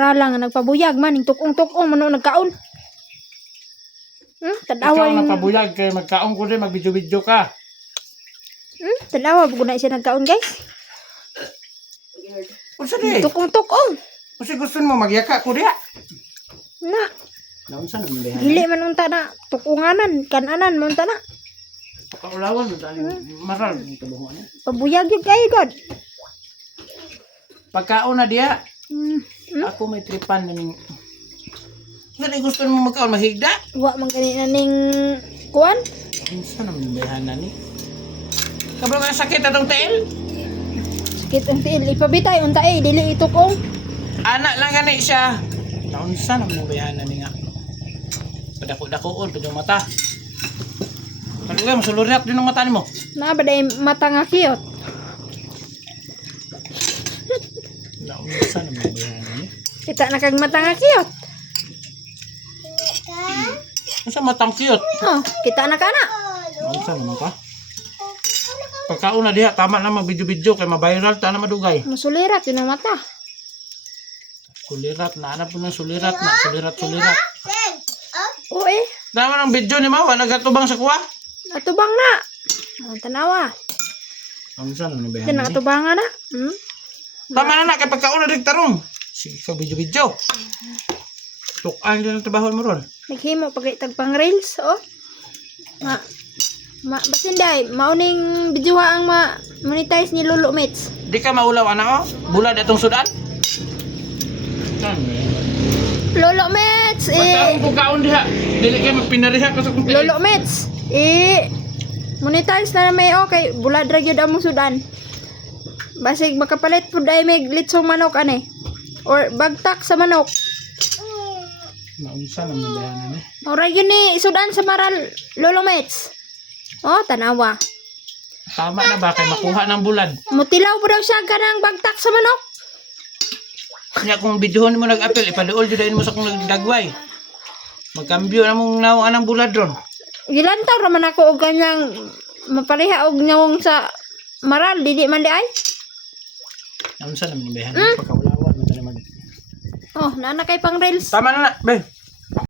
Marala nga nagpabuyag man ning tukong-tukong man nagkaon. Tadawa Ikaw nagpabuyag kay magkaon ko din magbidyo-bidyo ka. Tadawa ko na siya nagkaon guys. Unsa di? Tukong-tukong. Kasi gusto mo magyaka ko diha. Na, Naunsa naman diha? dili man unta na tukunganan, kananan man unta na. Pakaulawan mo dali maral ng tulungan niya. Pabuyag yun kayo god. Pagkaon na diha, Hmm? ako may tripan na ning. Nga gusto mo magkaon mahigda? Wa man ganina ning kuan. Unsa naman diha na ni? Kabalo nga sakit atong tail? Sakit ang tiil ipabitay unta dili itukong. Anak lang gani siya. Naunsa naman diha na ni nga. Padako-dakoon pud yung mata. Kalugay mo suluriat din ang mata nimo. Na baday mata nga kiyot. Naunsa naman diha na ni? Kita na kag mata nga kiyot. Unsa matang cute? Oh, kita na kana. Unsa naman ka? Pagkaon na diha tama na mag-video-video kay ma-viral ta na madugay. Masulirat yun ang mata. Sulirat na po ng sulirat na sulirat. Oo eh. Tama ng video ni Mawa nagatubang sa kuha. Atubang na. Tanawa. Unsa naman Yan diha? nakatubangan na. Tama na kay pagkaon na digtarong. Sige ka video-video. Tukan din ang trabaho mo ron. Naghimo pag tagpang reels, oh. Basinday, mauning bijuha ang monetize ni Lolo Mates. Di ka maulaw ana oh. Bulad atong sudan. Lolo Mates, Pagkaon ko kaon diha. Dili kay magpinariha ka sa kung Lolo Mates, monetize na may okay, bulad ra gyud among sudan. Basig makapalit pud ay may litsong manok ane. Or bagtak sa manok. Naunsa naman diha na ni. Ora yun ni sudan sa maral Lolo Mates. Oh, tanawa. Tama na ba kay makuha ng bulad. Mutilaw po daw siya kanang bagtak sa manok. Nya kung videohon mo nag-apel ipaduol jud mo sa kung nagdagway. Magkambyo na mong nawaan ang bulad ron. Gilantaw raman ako og kanyang mapariha og nyawong sa maral dili man di ay. Naunsa naman ni behan pagkaulawan mo tani mag. Oh, nana kay pang reels. Tama na na, be.